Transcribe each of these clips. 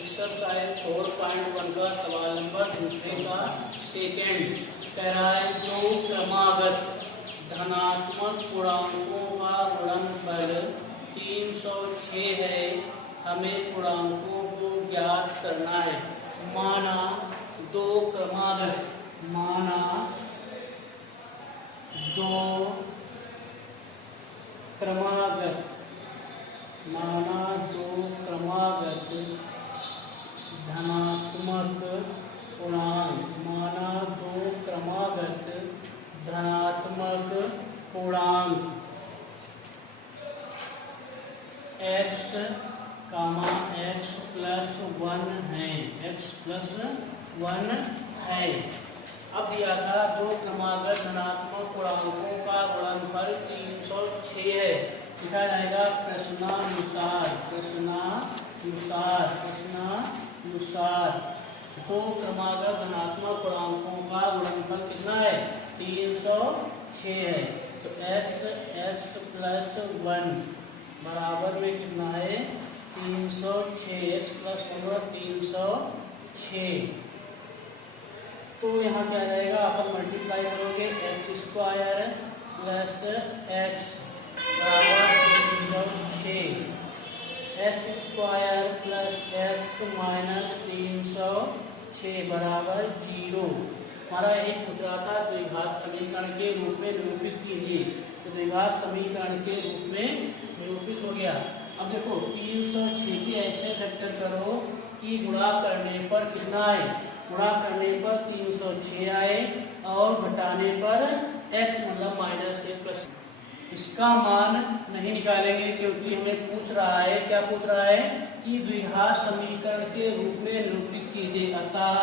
Exercise 4.1 का सवाल number दूसरे का सेकेंड कह रहा है जो क्रमागत धनात्मक पूर्णांकों का गुणनफल 306 है, हमें पूर्णांकों को ज्ञात करना है। माना दो क्रमागत धनात्मक पूर्णांक x, x प्लस 1 है, अब दिया था दो क्रमागत धनात्मक पूर्णांकों का गुणनफल 306 है। लिखा जाएगा प्रश्नानुसार दो क्रमागत धनात्मक पूर्णांकों का गुणनफल कितना है? 306 है। तो x प्लस 1 बराबर में कितना है? 306। x plus 306। तो यहाँ क्या जाएगा, अपन मल्टीप्लाई करोगे x स्क्वायर प्लस x बराबर 306, x square plus x minus 306 बराबर 0। हमारा यही पूछ रहा था द्विघात समीकरण के रूप में निरूपित कीजिए। तो द्विघात समीकरण के रूप में निरूपित हो गया। अब देखो 306 की ऐसे फैक्टर करो कि गुणा करने पर कितना आए? गुणा करने पर 306 आए और घटाने पर x मतलब माइनस 1 प्लस। इसका मान नहीं निकालेंगे क्योंकि हमें पूछ रहा है, क्या पूछ रहा है कि द्विघात समीकरण के रूप में निरूपित कीजिए। अतः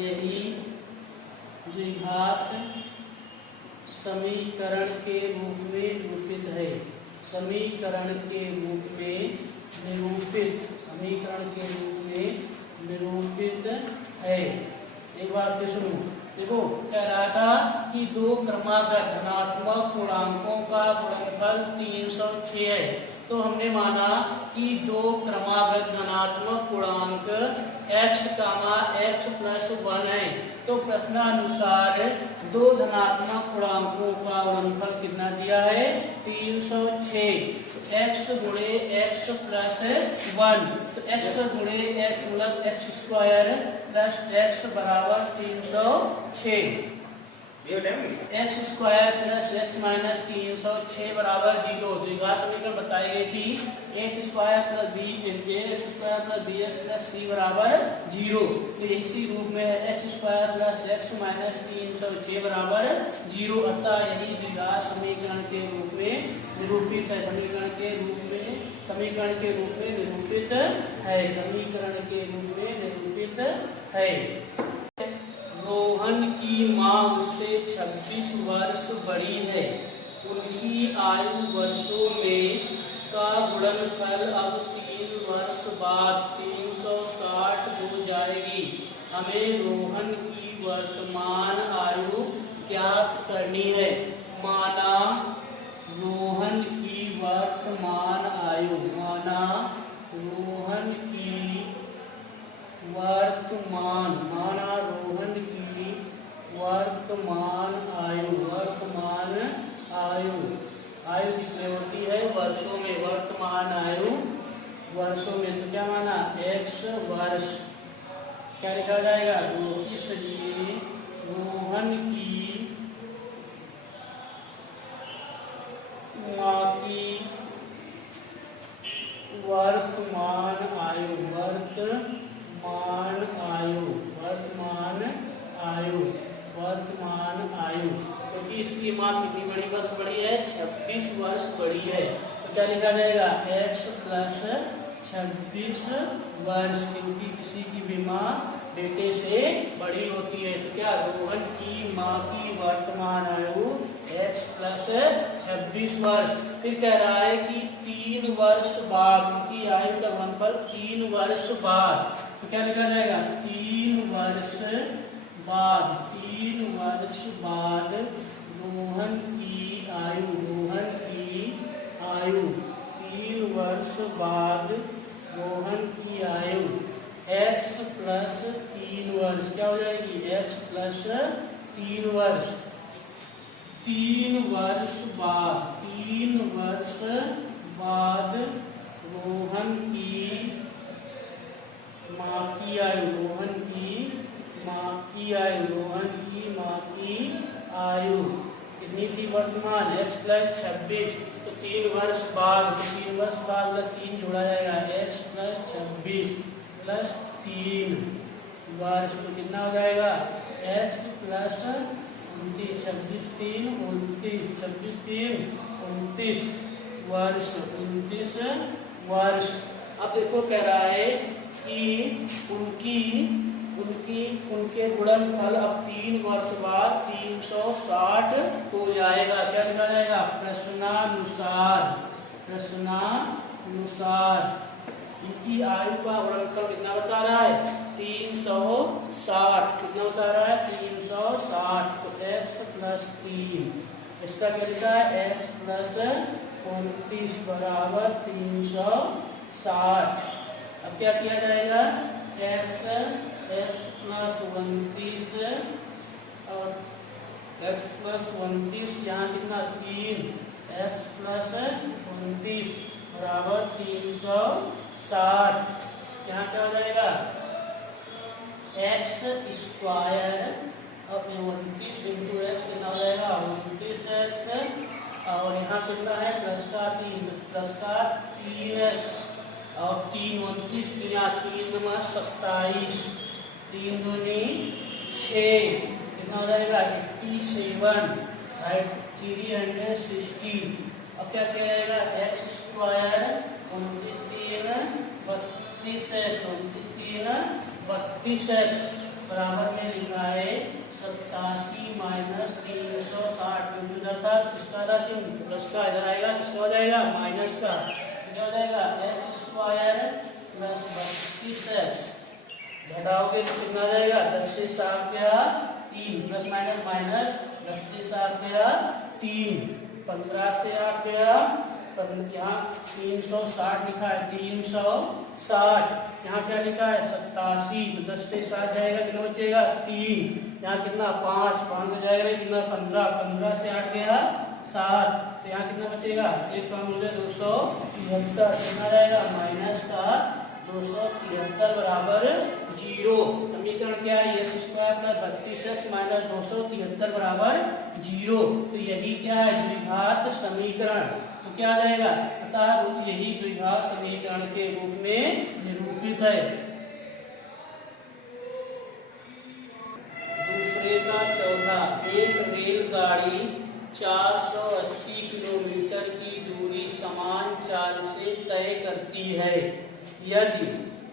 यही द्विघात समीकरण के रूप में निरूपित है। समीकरण के रूप में निरूपित है। एक बार फिर सुनो, देखो कह रहा था कि दो क्रमागत धनात्मक पूर्णांकों का गुणनफल 306 है। तो हमने माना कि दो क्रमागत धनात्मक पूर्णांक x, x प्लस 1 है। तो प्रश्नानुसार दो धनात्मक पूर्णांकों का गुणनफल कितना दिया है? 306। तो x गुणे x प्लस 1, तो x गुणे x मतलब x स्क्वायर प्लस x बराबर 306। x square plus x minus 306 बराबर 0। द्विघात समीकरण बताई गई थी x square plus bx plus c बराबर 0। तो इसी रूप में है x square plus x minus 306 बराबर 0। अतः यही द्विघात समीकरण के रूप में निरूपित है। समीकरण के रूप में निरूपित है। रोहन की माँ उससे 26 वर्ष बड़ी है। उनकी आयु वर्षों में का गुणनफल अब 3 वर्ष बाद 360 हो जाएगी। हमें रोहन की वर्तमान आयु ज्ञात करनी है। माना रोहन की वर्तमान आयु, आयु किसमें होती है? वर्षों में। वर्तमान आयु वर्षों में, तो क्या माना? x वर्ष। क्या लिखा जाएगा? इसलिए रोहन की माँ की वर्तमान आयु क्योंकि इसकी माँ कितनी बड़ी वर्ष बड़ी है? 26 वर्ष बड़ी है। तो क्या लिखा जाएगा? x प्लस 26 वर्ष, क्योंकि किसी की भी माँ बेटे से बड़ी होती है। तो क्या रोहन की माँ की वर्तमान आयु x प्लस 26 वर्ष। फिर कह रहा है कि 3 वर्ष बाद, उनकी आयु का गुणनफल 3 वर्ष बाद। तो क्या लिखा जाएगा? 3 वर्ष बाद रोहन की आयु 3 वर्ष बाद रोहन की आयु प्लस 3 वर्ष। 3 वर्ष बाद रोहन की माँ की आयु कितनी थी वर्तमान x प्लस 26। तो 3 वर्ष बाद, 3 जोड़ा जाएगा x प्लस 26 प्लस 3 वर्ष, तो कितना हो जाएगा x प्लस 29, 26 3 29, 26 3 29 वर्ष, 29 वर्ष। अब देखो कह रहा है कि उनके गुणनफल अब 3 वर्ष बाद 360 हो जाएगा। क्या लिखा जाएगा? प्रश्नानुसार इनकी आयु का गुणनफल कितना बता रहा है? 360। कितना बता रहा है? 360। तो x प्लस 3, इसका क्या लिखा है? x प्लस 29 बराबर 360। अब क्या किया जाएगा? x प्लस 29 और x प्लस 29 यहाँ कितना 3, x प्लस 29 बराबर 360। यहाँ क्या हो जाएगा? x स्क्वायर अब 29 इंटू एक्स कितना हो जाएगा? 29x और यहाँ कितना है? प्लस का 3x और 3 29 3 27, 3 दूनी 6 कितना हो जाएगा? 87, राइट, 360। अब क्या किया जाएगा? एक्स स्क्वायर 29 3 32x बराबर में लिखा है 87 माइनस 360 किसका था? क्यों प्लस का इधर आएगा, किसका हो जाएगा? माइनस का। क्या हो जाएगा? एक्स स्क्वायर प्लस 32x घटाओगे तो कितना आ जाएगा? 10 से 7 गया 3, प्लस माइनस माइनस 10 से 7 गया 3, 15 से 8 गया, यहाँ 360 लिखा है 360। यहाँ क्या लिखा है? 87। तो 10 से 7 जाएगा, कितना बचेगा? 3। यहाँ कितना? 5 हो जाएगा, कितना? 15 से 8 गया 7। तो यहाँ कितना बचेगा? एक कम हो जाए 273, कितना जाएगा? माइनस का 273 बराबर 0। समीकरण क्या है? x square plus 32x minus 273 बराबर 0। तो यही क्या है? द्विघात समीकरण। तो क्या आ जाएगा? अतः यही द्विघात समीकरण के रूप में निरूपित है। दूसरे का चौथा, एक रेलगाड़ी 480 किलोमीटर की दूरी समान चाल से तय करती है। यदि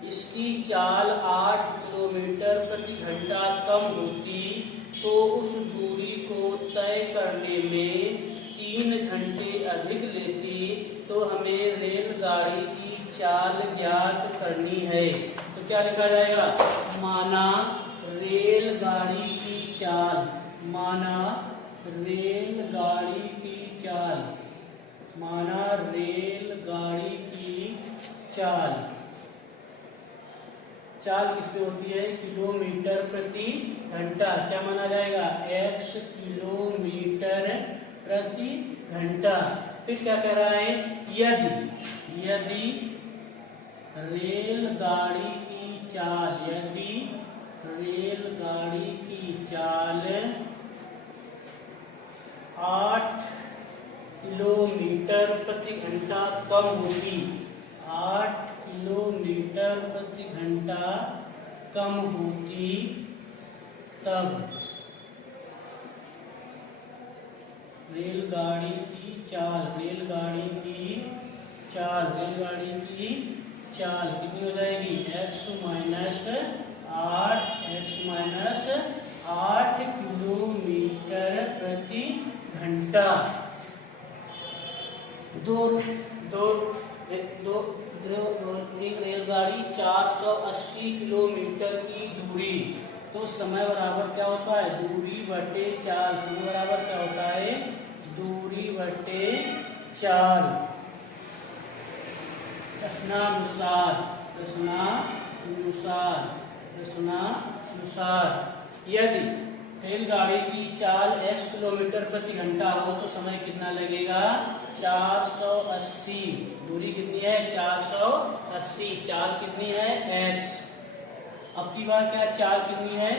इसकी चाल 8 किलोमीटर प्रति घंटा कम होती तो उस दूरी को तय करने में 3 घंटे अधिक लेती। तो हमें रेलगाड़ी की चाल ज्ञात करनी है। तो क्या लिखा जाएगा? माना रेलगाड़ी की चाल, माना रेलगाड़ी की चाल, माना रेलगाड़ी की चाल। चाल किसमें होती है? किलोमीटर प्रति घंटा। क्या माना जाएगा? x किलोमीटर प्रति घंटा। फिर क्या कह रहा है? यदि रेलगाड़ी की चाल, यदि रेलगाड़ी की चाल 8 किलोमीटर प्रति घंटा कम होती, 8 किलोमीटर प्रति घंटा कम होती, तब रेलगाड़ी की चाल, रेलगाड़ी की चाल कितनी हो जाएगी? x माइनस 8 किलोमीटर प्रति घंटा। रेलगाड़ी 480 किलोमीटर की दूरी, तो समय बराबर क्या होता है? दूरी बटे चाल। समय बराबर क्या होता है? दूरी बटे चाल। प्रश्नानुसार यदि रेलगाड़ी की चाल x किलोमीटर प्रति घंटा हो तो समय कितना लगेगा? 480। दूरी कितनी है? 480। चाल कितनी है? x। अब की बार क्या चाल कितनी है?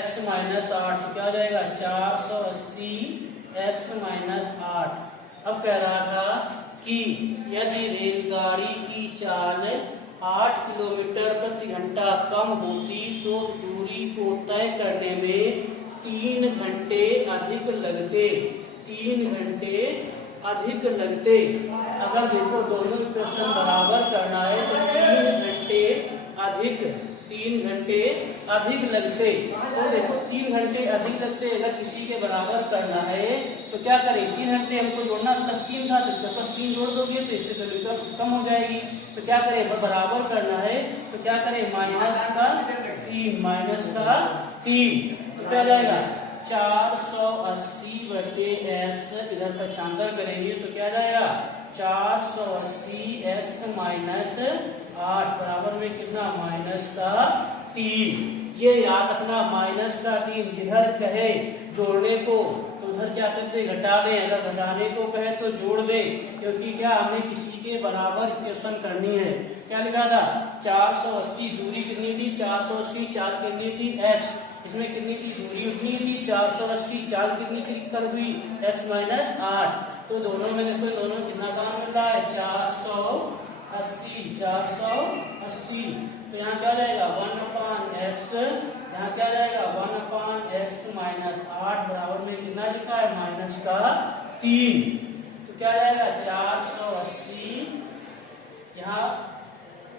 x minus 8। क्या हो जाएगा? 480 x माइनस 8। अब कह रहा था कि यदि रेलगाड़ी की चाल 8 किलोमीटर प्रति घंटा कम होती तो दूरी को तय करने में 3 घंटे अधिक लगते। 3 घंटे अधिक लगते। अगर देखो दोनों इक्वेशन बराबर करना है तो 3 घंटे अधिक लगते। तो देखो 3 घंटे अधिक लगते। अगर किसी के बराबर करना है तो क्या करें? 3 घंटे हमको जोड़ना प्लस 3 था तो प्लस 3 जोड़ दोगे तो इससे तो कम हो जाएगी। तो क्या करें? बराबर करना है तो क्या करें? माइनस का 3। तो क्या जाएगा? 480 बटे x। इधर पक्षांतर करेंगे तो क्या जाएगा? 480 x माइनस 8 बराबर में कितना? माइनस का 3। ये याद रखना, माइनस का 3। जिधर कहे जोड़ने को तो उधर क्या करते? घटा दें। अगर घटाने को कहे तो जोड़ दे, क्योंकि क्या हमें किसी के बराबर इक्वेशन करनी है। क्या लिखा था? 480। दूरी कितनी थी? 480। चाल कितनी थी? x। इसमें कितनी थी? दूरी उतनी थी 480। चाल कितनी थी? कर हुई x माइनस 8। तो दोनों में देखो, दोनों कितना काम मिल रहा है? 480। 480। तो यहाँ क्या जाएगा? 1/x। यहाँ क्या जाएगा? 1/x माइनस 8 बराबर में कितना लिखा है? माइनस का 3। तो क्या जाएगा? 480। यहाँ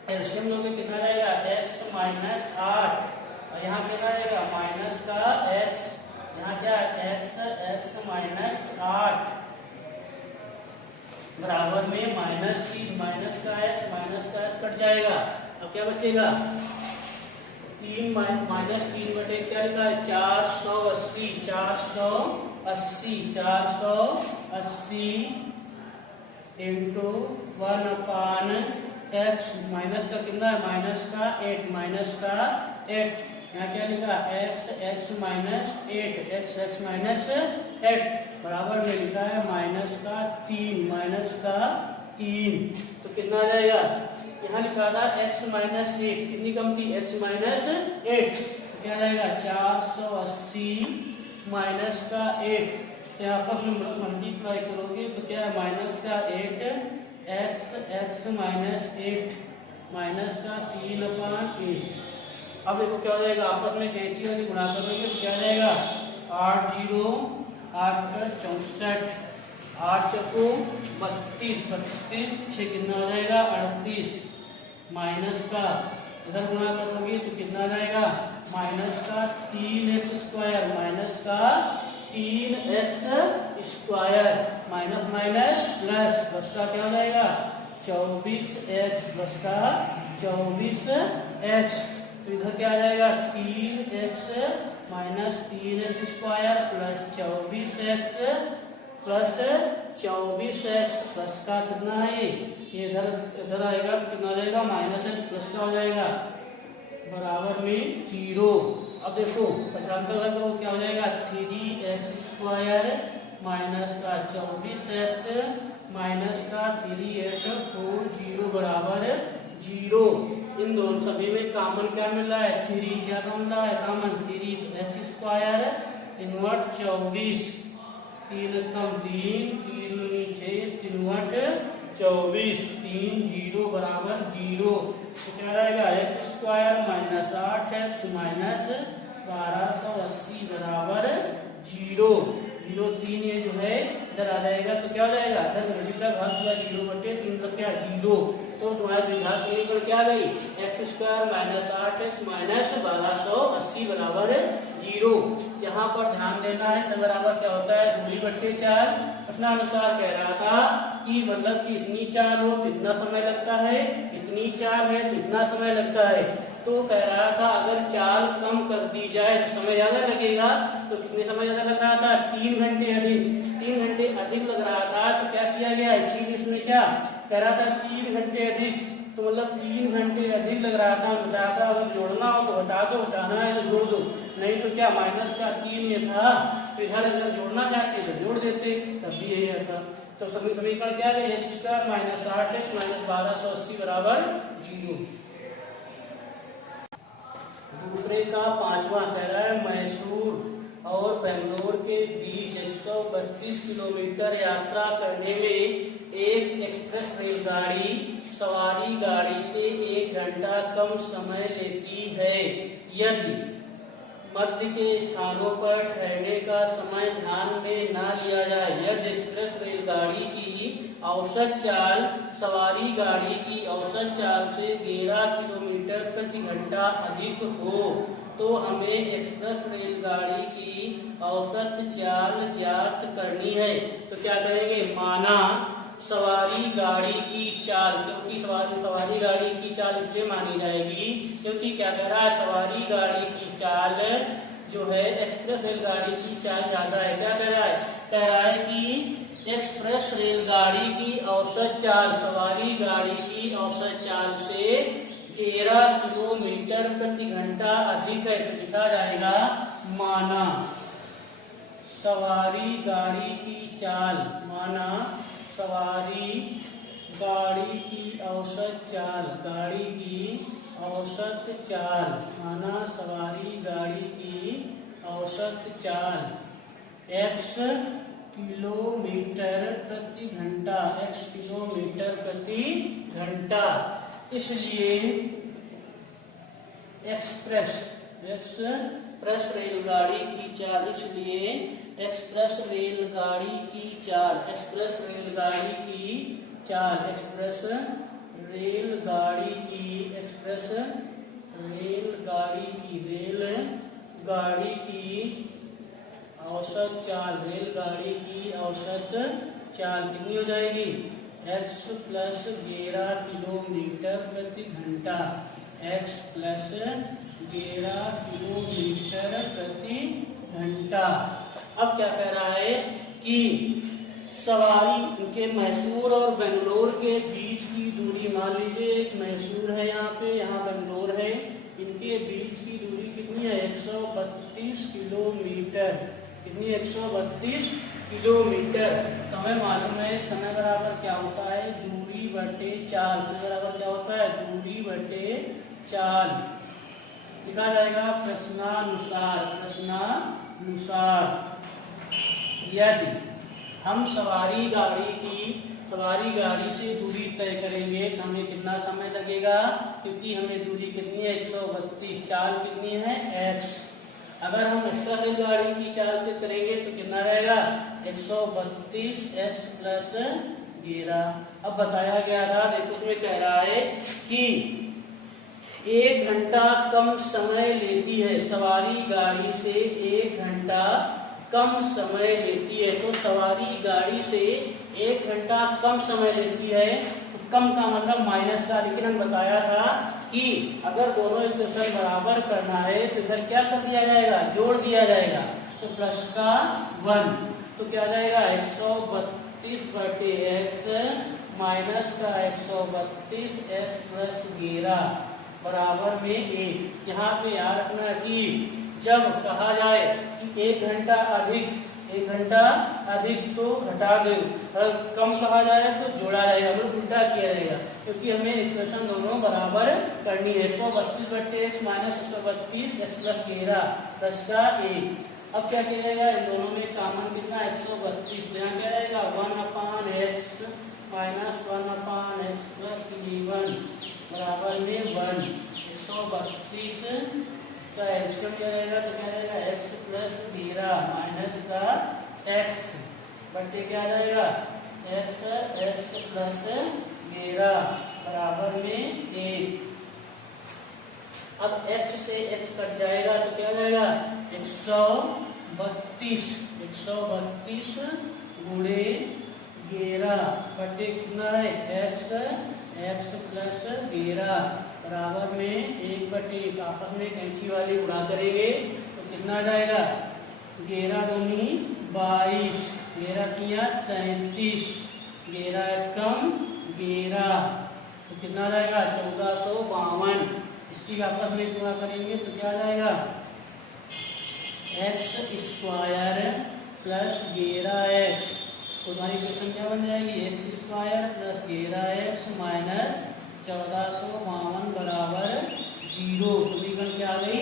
एलसीएम लोगे कितना जाएगा? x माइनस 8 और यहाँ कितना जाएगा? माइनस का x। यहाँ क्या है? x माइनस 8 बराबर में माइनस 3। माइनस का x कट जाएगा। अब क्या बचेगा? 3 माइनस 3 बटे क्या लिखा है? 480। 480 इंटू 1/x। माइनस का कितना है? माइनस का 8। माइनस का 8। यहाँ क्या लिखा? x minus 8। x माइनस 8 बराबर में लिखा है माइनस का 3। माइनस का 3। तो कितना आ जाएगा? यहाँ लिखा था x माइनस 8। कितनी कम थी? x minus 8। तो क्या जाएगा? 480 माइनस का 8। तो यहाँ पर मल्टीप्लाई करोगे तो क्या है? माइनस का 8 x माइनस 8 माइनस का 3/8। अब देखो क्या हो जाएगा? आपस में कैंची वाली गुणा करोगे तो क्या जाएगा? 8 0 8 64 8 को 32 32 6 कितना हो जाएगा? 38 माइनस का इधर गुणा करोगे तो कितना जाएगा? माइनस का 3x स्क्वायर। माइनस का 3x square. Minus minus plus बस का क्या हो जाएगा? 24x बस का 24x। तो इधर क्या आ जाएगा? 3x minus 3x square plus 24x plus 24x plus का कितना है? ये इधर आएगा तो कितना जाएगा? माइनस x प्लस का हो जाएगा बराबर में 0। अब देखो पचानवे करो क्या हो जाएगा? 3x स्क्वायर माइनस का 24x माइनस का 3840 बराबर 0। इन दोनों सभी में कॉमन क्या मिल रहा है? 3। क्या मिल रहा है? कॉमन 3x स्क्वायर इनवर्ट 24 3 कम 3 3 नीचे 3 24 3 0 बराबर 0। तो क्या रहेगा? x square minus 8x minus 1280 बराबर 0। 0 3 ये जो है इधर आ जाएगा तो क्या हो जाएगा? इधर मल्टीप्लाई भाग हुआ 0 बटे 3 तो क्या 0। तो तुम्हारे द्विघात समीकरण क्या आ गई? x square minus 8x minus 1280 बराबर 0। यहाँ पर ध्यान देना है सब बराबर क्या होता है? दूरी बट्टे चाल। अपना अनुसार कह रहा था कि मतलब कि इतनी चाल हो तो इतना समय लगता है, इतनी चाल है तो इतना समय लगता है। तो कह रहा था अगर चाल कम कर दी जाए तो समय ज्यादा लगेगा। तो कितने समय ज्यादा लग रहा था? 3 घंटे अधिक। 3 घंटे अधिक लग रहा था तो क्या किया गया? इसीलिए इसमें क्या कह रहा था? 3 घंटे अधिक तो मतलब 3 घंटे अधिक लग रहा था। बताया था अगर जोड़ना हो तो घटा दो, घटाना है तो जोड़ दो, नहीं तो क्या माइनस का 3 ये था, तो इधर अगर जोड़ना चाहते तो जोड़ देते, तब भी यही था। तो समीकरण क्या है, x square minus 8x minus 1280 बराबर 0। दूसरे का पांचवा कह रहा है मैसूर और बेंगलोर के बीच 132 किलोमीटर यात्रा करने में एक एक्सप्रेस रेलगाड़ी सवारी गाड़ी से 1 घंटा कम समय लेती है यदि मध्य के स्थानों पर ठहरने का समय ध्यान में न लिया जाए। यदि एक्सप्रेस रेलगाड़ी की औसत चाल सवारी गाड़ी की औसत चाल से 11 किलोमीटर प्रति घंटा अधिक हो तो हमें एक्सप्रेस रेलगाड़ी की औसत चाल ज्ञात करनी है। तो क्या करेंगे, माना सवारी गाड़ी की चाल, क्योंकि सवारी गाड़ी की चाल इसलिए मानी जाएगी क्योंकि क्या कह रहा है, सवारी गाड़ी की चाल जो है एक्सप्रेस रेलगाड़ी की चाल ज्यादा है। क्या कह रहा है, कह रहा है कि एक्सप्रेस रेलगाड़ी की औसत चाल सवारी गाड़ी की औसत चाल से 13 किलोमीटर प्रति घंटा अधिक है। तो लिखा जाएगा माना सवारी गाड़ी की चाल, माना सवारी गाड़ी की औसत चाल, गाड़ी की औसत चाल, माना सवारी गाड़ी की औसत चाल x किलोमीटर प्रति घंटा, x किलोमीटर प्रति घंटा। इसलिए एक्सप्रेस रेलगाड़ी की चाल, इसलिए एक्सप्रेस रेलगाड़ी की चाल, एक्सप्रेस रेलगाड़ी की चाल, एक्सप्रेस रेलगाड़ी की औसत चाल, रेलगाड़ी की औसत चाल कितनी हो जाएगी, x प्लस 11 किलोमीटर प्रति घंटा, x प्लस 11 किलोमीटर प्रति घंटा। अब क्या कह रहा है कि सवारी के मैसूर और बेंगलोर के बीच की दूरी, मान लीजिए एक मैसूर है यहाँ पे, यहाँ बेंगलोर है, इनके बीच की दूरी कितनी है, 132 किलोमीटर। कितनी, 132 किलोमीटर। तो हमें मालूम है समय बराबर क्या होता है, दूरी बटे चाल। समय बराबर क्या होता है, दूरी बटे चाल। लिखा जाएगा प्रश्नानुसार यदि हम सवारी गाड़ी से दूरी तय करेंगे तो हमें कितना समय लगेगा, क्योंकि हमें दूरी कितनी है, 132, चाल कितनी है, x। अगर हम एक्स्ट्रा रेलगाड़ी की चाल से करेंगे तो कितना रहेगा, 132x प्लस 11। अब बताया गया था, देखो उसमें कह रहा है कि 1 घंटा कम समय लेती है, सवारी गाड़ी से 1 घंटा कम समय लेती है। तो सवारी गाड़ी से 1 घंटा कम समय लेती है, तो कम का मतलब माइनस का, लेकिन हम बताया था कि अगर दोनों इक्वेशन बराबर करना है तो इधर क्या कर दिया जाएगा, जोड़ दिया जाएगा। तो प्लस का 1, तो क्या जाएगा 132 बटे x माइनस का 132 x प्लस 11 बराबर में 1। यहाँ पे याद रखना कि जब कहा जाए कि 1 घंटा अधिक तो घटा दो, और कम कहा जाए तो जोड़ा जाएगा, और उल्टा किया जाएगा, क्योंकि हमें इक्वेशन दोनों बराबर करनी है। 132 बटे x minus 132 x plus 11 plus का 1। अब क्या किया जाएगा, इन दोनों में कॉमन कितना, 132, यहाँ क्या रहेगा 1/x माइनस 1/x प्लस 11 बराबर में 1। 132 का एल्सियम क्या रहेगा, तो क्या रहेगा x प्लस 11 माइनस का x बटे क्या रहेगा x प्लस 11 बराबर में 1। अब x से x कट जाएगा तो क्या जाएगा 132 गुणे 11 बटे कितना है x प्लस 11 बराबर में 1/1। आपस में कैंची वाली उड़ा करेंगे तो कितना आ जाएगा, 11 दूनी 22, 13 किया 33, 11 कम 11 तो कितना आ जाएगा 1452। इसकी आपस में गुणा करेंगे तो क्या आ जाएगा एक्स स्क्वायर प्लस 11x। तो हमारी इक्वेशन क्या बन जाएगी x square plus 11x minus 1452 बराबर 0। समीकरण क्या आ गई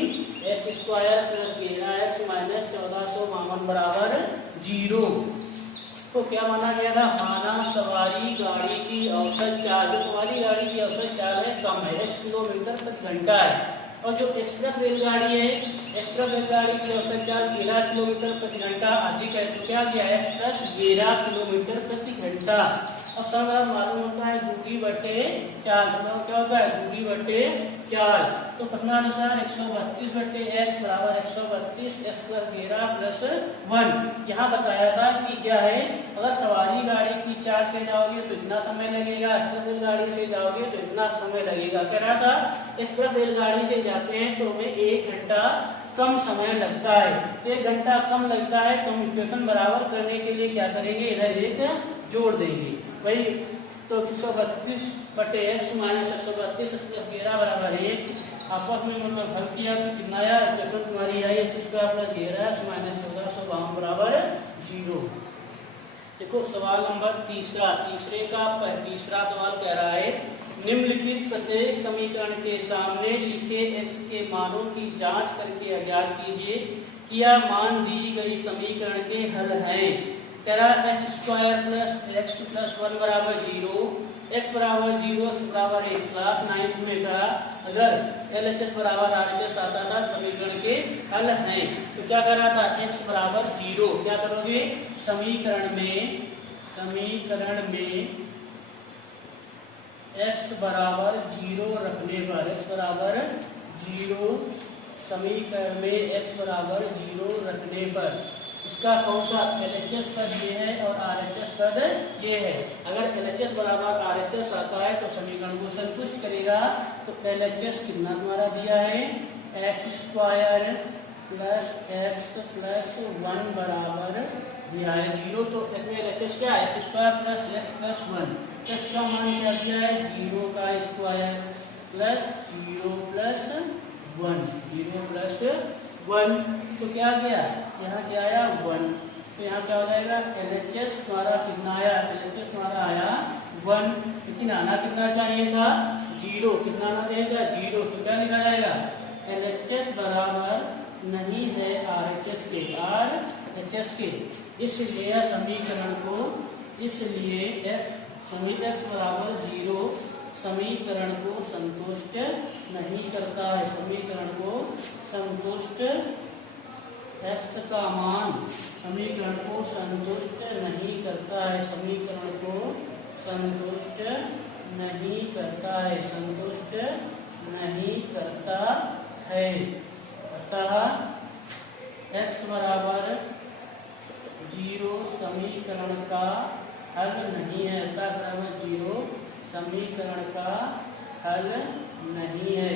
x square plus 11x minus 1452 बराबर 0। तो क्या माना गया था, माना सवारी गाड़ी की औसत चाल, जो सवारी गाड़ी की औसत चाल है कम है, 1 किलोमीटर प्रति घंटा है, और जो एक्सप्रेस रेलगाड़ी है, एक्सप्रेस रेलगाड़ी की औसत चाल 13 किलोमीटर प्रति घंटा अधिक है। तो क्या किया एक्सप्रेस 13 किलोमीटर प्रति घंटा। और समय मालूम होता है दूरी बटे 4। समय क्या होता है दूरी बटे 4। तो प्रश्नानुसार 132 बटे x बराबर 132 x प्लस 13 प्लस 1। यहाँ बताया था कि क्या है, अगर सवारी गाड़ी की चाल से जाओगे तो इतना समय लगेगा, एक्सप्रेस रेलगाड़ी से जाओगे तो इतना समय लगेगा। कह रहा था एक्सप्रेस रेलगाड़ी से जाते हैं तो हमें 1 घंटा कम समय लगता है। 1 घंटा कम लगता है तो हम इक्वेशन बराबर करने के लिए क्या करेंगे, इधर एक जोड़ देंगे भाई। तो 132 बटे x माइनस 132 प्लस 11 बराबर 1। आपस में मतलब हल किया तो कितना आया, इक्वेशन तुम्हारी आई x square plus 11x minus 1452 बराबर 0। देखो सवाल नंबर तीसरे का तीसरा सवाल कह रहा है निम्नलिखित प्रत्येक समीकरण के सामने लिखे x के मानों की जांच करके अज्ञात कीजिए कि यह मान दी गई समीकरण के हल हैं। कह रहा x square plus x plus 1 बराबर 0, एक्स बराबर 0 एक्स बराबर 1। क्लास 9 में कहा अगर LHS बराबर RHS आता था समीकरण के हल हैं। तो क्या कर रहा था एक्स बराबर 0, क्या करोगे समीकरण में x बराबर 0 रखने पर, x बराबर 0 समीकरण में x बराबर 0 रखने पर इसका कौन सा LHS पद ये है और RHS पद ये है। अगर LHS बराबर RHS आता है तो समीकरण को संतुष्ट करेगा। तो LHS कितना तुम्हारा दिया है x square plus x plus 1 बराबर दिया है 0। तो इसमें LHS क्या है x square plus x plus 1। X का मान क्या दिया है 0 का स्क्वायर प्लस 0 प्लस 1, 0 प्लस 1। तो क्या गया यहाँ क्या आया 1। तो यहाँ क्या हो जाएगा LHS तुम्हारा कितना आया, LHS तुम्हारा आया 1। लेकिन आना कितना चाहिए था 0। कितना आना चाहिए था 0। तो क्या लिखा जाएगा LHS बराबर नहीं है RHS के, RHS के। इसलिए समीकरण को x बराबर 0 समीकरण को संतुष्ट नहीं करता है। समीकरण को संतुष्ट x का मान समीकरण को संतुष्ट नहीं करता है। समीकरण को संतुष्ट नहीं करता है, संतुष्ट नहीं करता है। अतः x बराबर 0 समीकरण का हल नहीं है। अतः बराबर 0 समीकरण का हल नहीं है।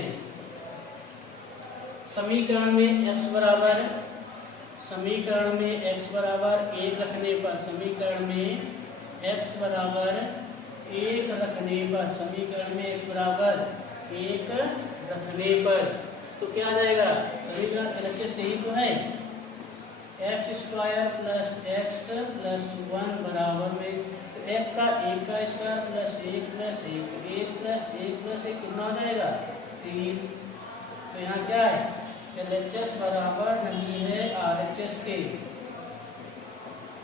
समीकरण में x बराबर 1 रखने पर, समीकरण में x बराबर 1 रखने पर, समीकरण में x बराबर 1 रखने पर तो क्या आ जाएगा समीकरण LHS यही तो है x square plus x plus 1 बराबर में तो 1 का square plus 1 plus 1 plus 1 plus 1 कितना हो जाएगा 3। तो यहाँ क्या है LHS बराबर नहीं है RHS के।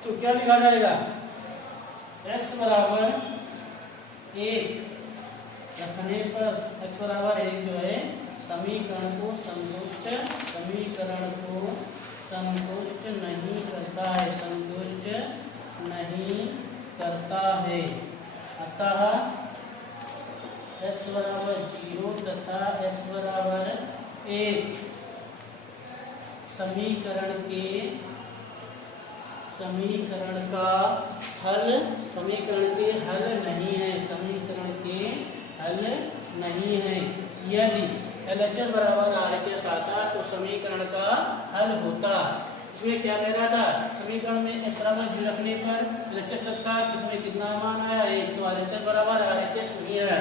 तो क्या लिखा जाएगा x बराबर 1 रखने पर, x बराबर 1 जो है समीकरण को संतुष्ट नहीं करता है, संतुष्ट नहीं करता है। अतः x बराबर 0 तथा x बराबर 1 समीकरण का हल, समीकरण के हल नहीं है, समीकरण के हल नहीं है। यदि LHS बराबर RHS आता तो समीकरण का हल होता। इसमें क्या कह रहा था समीकरण में x बराबर 0 रखने पर LHS लगता जिसमें कितना मान आया 1। तो RHS बराबर RHS नहीं है।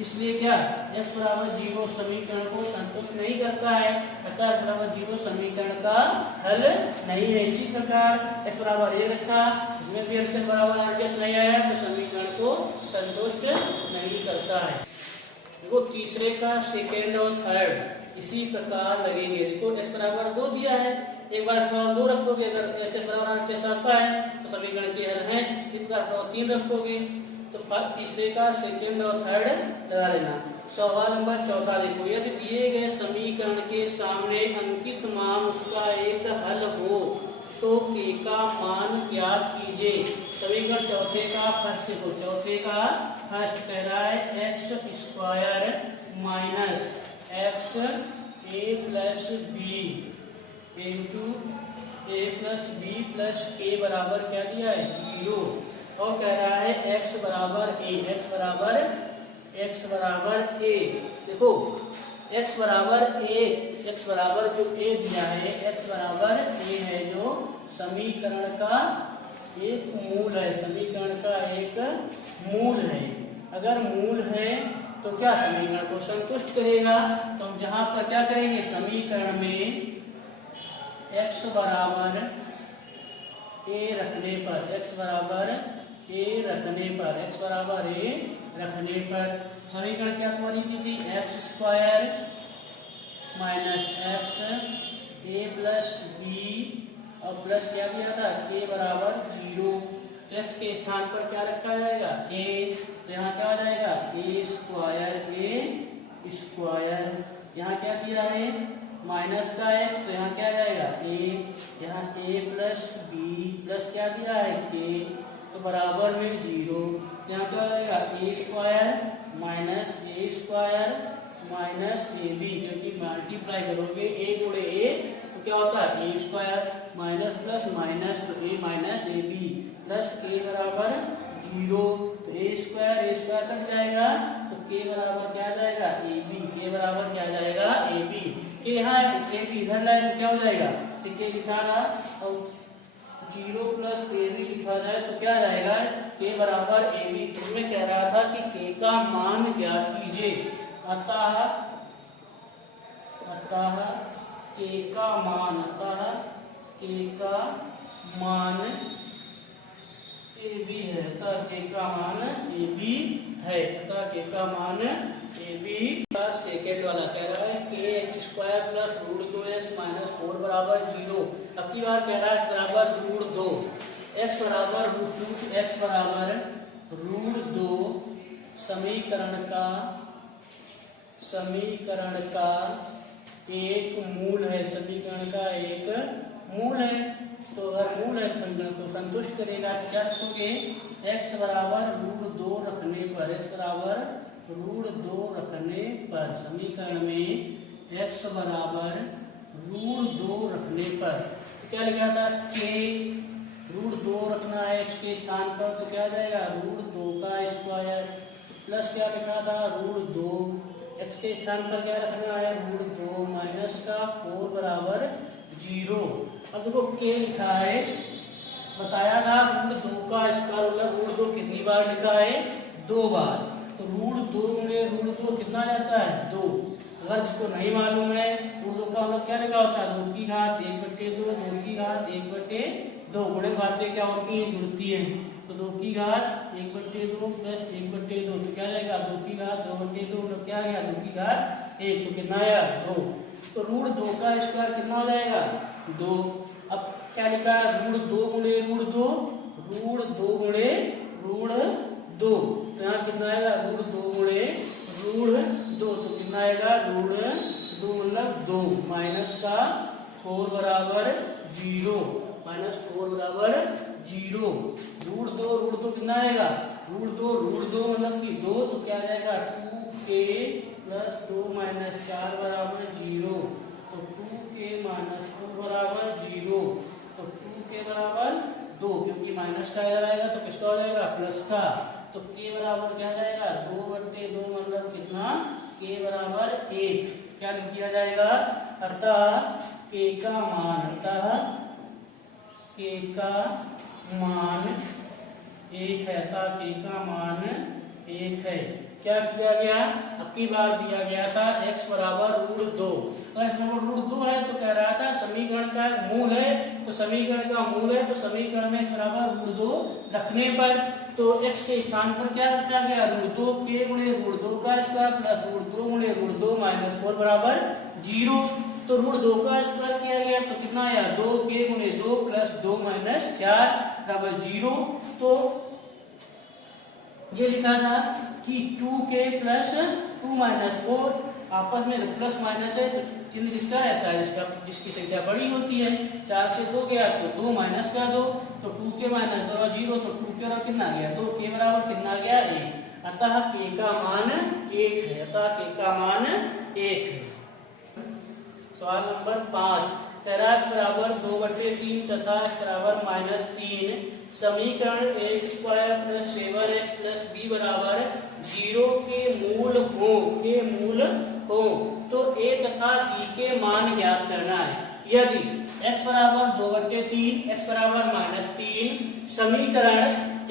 इसलिए क्या x बराबर 0 समीकरण को संतुष्ट नहीं करता है, अतः x बराबर 0 समीकरण का हल नहीं है। इसी प्रकार x बराबर a रखा, इसमें भी x बराबर RHS नहीं आया तो समीकरण को संतुष्ट नहीं करता है। देखो तीसरे का सेकेंड और थर्ड इसी प्रकार लगेंगे। देखो x बराबर 2 दिया है, एक बार x बराबर 2 रखोगे, अगर HS बराबर RHS आता है तो समीकरण के हल है। इसी प्रकार 3 रखोगे तो तीसरे का सेकेंड और थर्ड लगा लेना। सवाल नंबर चौथा देखो, यदि दिए गए समीकरण के सामने अंकित मान उसका एक हल हो तो k का मान ज्ञात कीजिए। समीकरण चौथे का फर्स्ट देखो, चौथे का फर्स्ट कह रहा है x स्क्वायर माइनस एक्स ए प्लस बी इंटू ए प्लस बी प्लस के बराबर क्या दिया है 0, और कह रहा है x बराबर a, x बराबर a। देखो x बराबर जो a दिया है, x बराबर a है जो समीकरण का एक मूल है, समीकरण का एक मूल है। अगर मूल है तो क्या समीकरण को संतुष्ट करेगा, तो हम जहां पर क्या करेंगे, समीकरण में x बराबर a रखने पर, x बराबर a रखने पर समीकरण क्या तुम्हारी की थी, एक्स स्क्वायर माइनस एक्स ए प्लस बी और प्लस क्या दिया था के बराबर 0। एक्स के स्थान पर क्या रखा जाएगा a, तो यहाँ क्या आ जाएगा a स्क्वायर, यहाँ क्या दिया है माइनस का x, तो यहाँ क्या आ जाएगा a, यहाँ a प्लस बी प्लस क्या दिया है k, तो बराबर में 0। यहाँ क्या हो जाएगा a square minus A B, क्योंकि मल्टीप्लाई करोगे a गुणे a तो क्या होता है a square minus plus minus तो a minus A B plus k बराबर 0। तो a स्क्वायर कट जाएगा तो k बराबर क्या आ जाएगा ए बी, k बराबर क्या आ जाएगा ए बी। के यहाँ ए बी इधर लाए तो क्या हो जाएगा, k लिखा रहा और 0 प्लस ए बी लिखा जाए तो क्या जाएगा k बराबर ए बी। इसमें कह रहा था कि k का मान ज्ञात कीजिए, अतः k का मान ए बी है, अतः k का मान ए बी है, अतः k का मान ए बी। सेकेंड वाला कह रहा है k X square plus root 2x minus 4 बराबर 0। अब की बार कह रहा है बराबर रूट 2, x बराबर रूट 2 समीकरण का एक मूल है, समीकरण का एक मूल है। तो अगर मूल है समीकरण को संतुष्ट करेगा तो क्या रखोगे, x बराबर रूट 2 रखने पर, x बराबर रूट 2 रखने पर समीकरण में x बराबर रूट 2 रखने पर तो क्या लिखा था k रूट 2 रखना है x के स्थान पर, तो क्या जाएगा रूट 2 का स्क्वायर प्लस क्या लिखा था रूट 2, x के स्थान पर क्या रखना है रूट 2 माइनस का 4 बराबर 0। अब देखो k लिखा है, बताया था रूट 2 का स्क्वायर मतलब रूट 2 कितनी बार लिखा है 2 बार, तो रूट 2 में रूट 2 कितना जाता है 2। अगर इसको नहीं मालूम है रूट 2 का मतलब क्या लिखा होता है 2 की घात 1/2, 2 की घात 1/2, गुणे बातें क्या होती है जुड़ती है, तो 2 की घात 1/2 प्लस 1/2 तो क्या जाएगा 2 की घात 2/2 मतलब क्या गया 2 की घात 1, तो कितना आया 2। तो रूट 2 का स्क्वायर कितना हो जाएगा 2। अब क्या लिखा है रूट 2 गुणे रूट 2, रूट 2 गुणे रूट 2, तो यहाँ कितना आएगा रूट 2 गुणे रूट 2, तो कितना आएगा रूट 2 मतलब 2 माइनस का 4 बराबर 0, माइनस 4 बराबर 0। रूट 2 कितना आएगा रूट 2 मतलब कि 2, तो क्या आ जाएगा 2k प्लस 2 माइनस 4 बराबर 0, तो 2k माइनस 4 बराबर 0, तो 2k बराबर 2, क्योंकि माइनस का इधर आएगा तो किसका हो जाएगा प्लस का, तो k बराबर क्या जाएगा 2/2 मतलब कितना k बराबर 1, क्या लिख दिया जाएगा, अतः k का मान 1 है, अतः k का मान 1 है। क्या किया गया, अब की बार दिया गया था x बराबर √2। तो x बराबर √2 है तो कह रहा था समीकरण का मूल है, तो समीकरण का मूल है तो समीकरण में x बराबर √2 रखने पर तो x के स्थान पर क्या रखा गया, √2 k गुणे √2 का स्क्वायर प्लस √2 गुणे √2 माइनस 4 बराबर 0। तो √2 का स्क्वायर किया गया तो कितना आया, 2k गुणे 2 प्लस 2 माइनस 4 बराबर 0। तो ये लिखा था कि 2k प्लस 2 माइनस 4 आपस में प्लस माइनस है तो चिन्ह किसका रहता है, जिसकी संख्या बड़ी होती है। 4 से 2 गया तो 2 माइनस का 2 तो 2k माइनस 2 0 तो 2k और कितना गया, 2k बराबर कितना गया 1। अतः k का मान 1 है, अतः k का मान 1 है। सवाल नंबर 5, x बराबर 2/3 तथा x बराबर -3 समीकरण x square plus 7x plus b बराबर 0 के मूल हो तो a तथा b के मान ज्ञात करना है। यदि x बराबर 2/3 x बराबर -3 समीकरण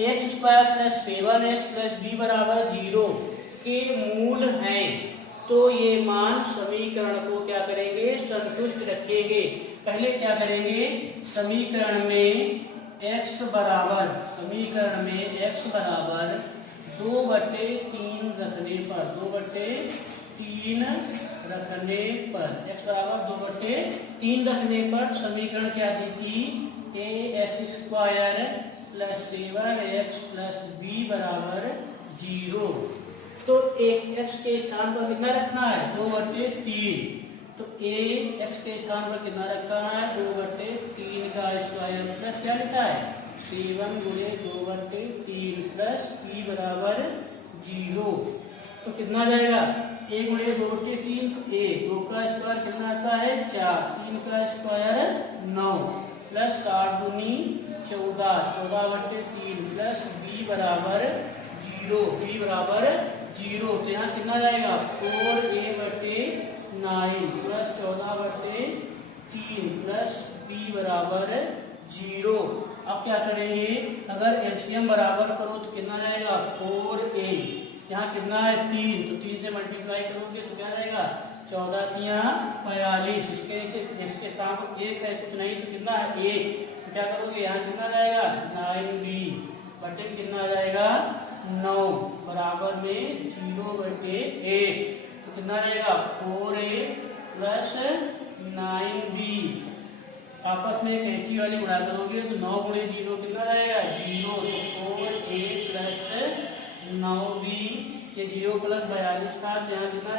x square plus 7x plus b बराबर 0 के मूल हैं तो ये मान समीकरण को क्या करेंगे, संतुष्ट रखेंगे। पहले क्या करेंगे, समीकरण में x बराबर 2/3 रखने पर x बराबर 2/3 रखने पर समीकरण क्या दी थी, ax square plus 7x plus b बराबर 0। तो एक x के स्थान पर कितना रखना है, 2/3। तो a x के स्थान पर कितना रखना है, 2/3 का स्क्वायर प्लस क्या लिखा है 7 गुणे 2/3 प्लस b बराबर 0। तो कितना जाएगा, a गुणे 2/3 तो a 2 का स्क्वायर कितना आता है 4, 3 का स्क्वायर 9 प्लस 7 दूनी 14, 14/3 प्लस b बराबर 0। तो यहाँ कितना जाएगा 4a/9 प्लस 14/3 प्लस b बराबर 0। अब क्या करेंगे, अगर एलसीएम बराबर करो तो कितना जाएगा 4a, यहाँ कितना है 3 तो 3 से मल्टीप्लाई करोगे तो क्या जाएगा 14×3 = 45। इसके स्थान पर 1 है, कुछ नहीं तो कितना है 1। तो क्या करोगे, यहाँ कितना जाएगा 9b बटे कितना जाएगा 9 बराबर में 0/8 तो कितना जाएगा 4a प्लस 9b। आपस में कैंची वाली गुणा करोगे तो 9 गुणे 0 कितना जाएगा 0, तो 4a प्लस 9b, ये 0 प्लस 42 था, यहाँ कितना